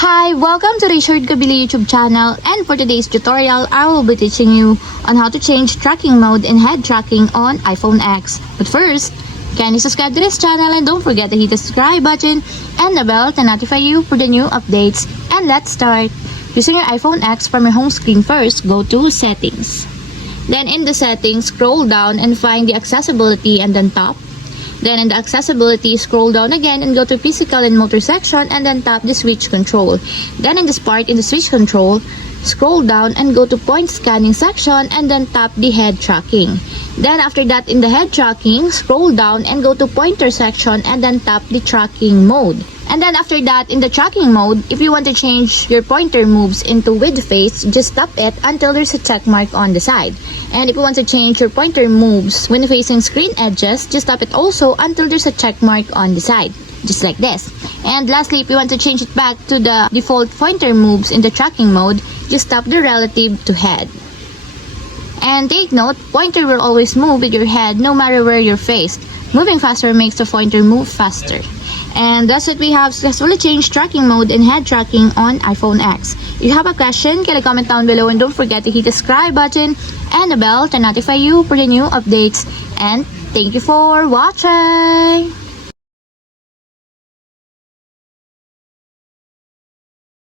Hi, welcome to the Short Kabili YouTube channel, and for today's tutorial, I will be teaching you on how to change tracking mode and head tracking on iPhone X. But first, can you subscribe to this channel and don't forget to hit the subscribe button and the bell to notify you for the new updates. And let's start. Using your iPhone X, from your home screen first, go to Settings. Then in the settings, scroll down and find the accessibility and then tap. Then in the accessibility, scroll down again and go to physical and motor section and then tap the switch control. Then in this part, in the switch control, scroll down and go to point scanning section and then tap the head tracking. Then after that, in the head tracking, scroll down and go to pointer section and then tap the tracking mode. And then after that, in the tracking mode, if you want to change your pointer moves into with face, just tap it until there's a check mark on the side. And if you want to change your pointer moves when facing screen edges, just tap it also until there's a check mark on the side, just like this. And lastly, if you want to change it back to the default pointer moves in the tracking mode, just tap the relative to head. And take note, pointer will always move with your head no matter where you're faced. Moving faster makes the pointer move faster. And that's it, we have successfully changed tracking mode and head tracking on iPhone X. If you have a question, can comment down below and don't forget to hit the subscribe button and the bell to notify you for the new updates. And thank you for watching!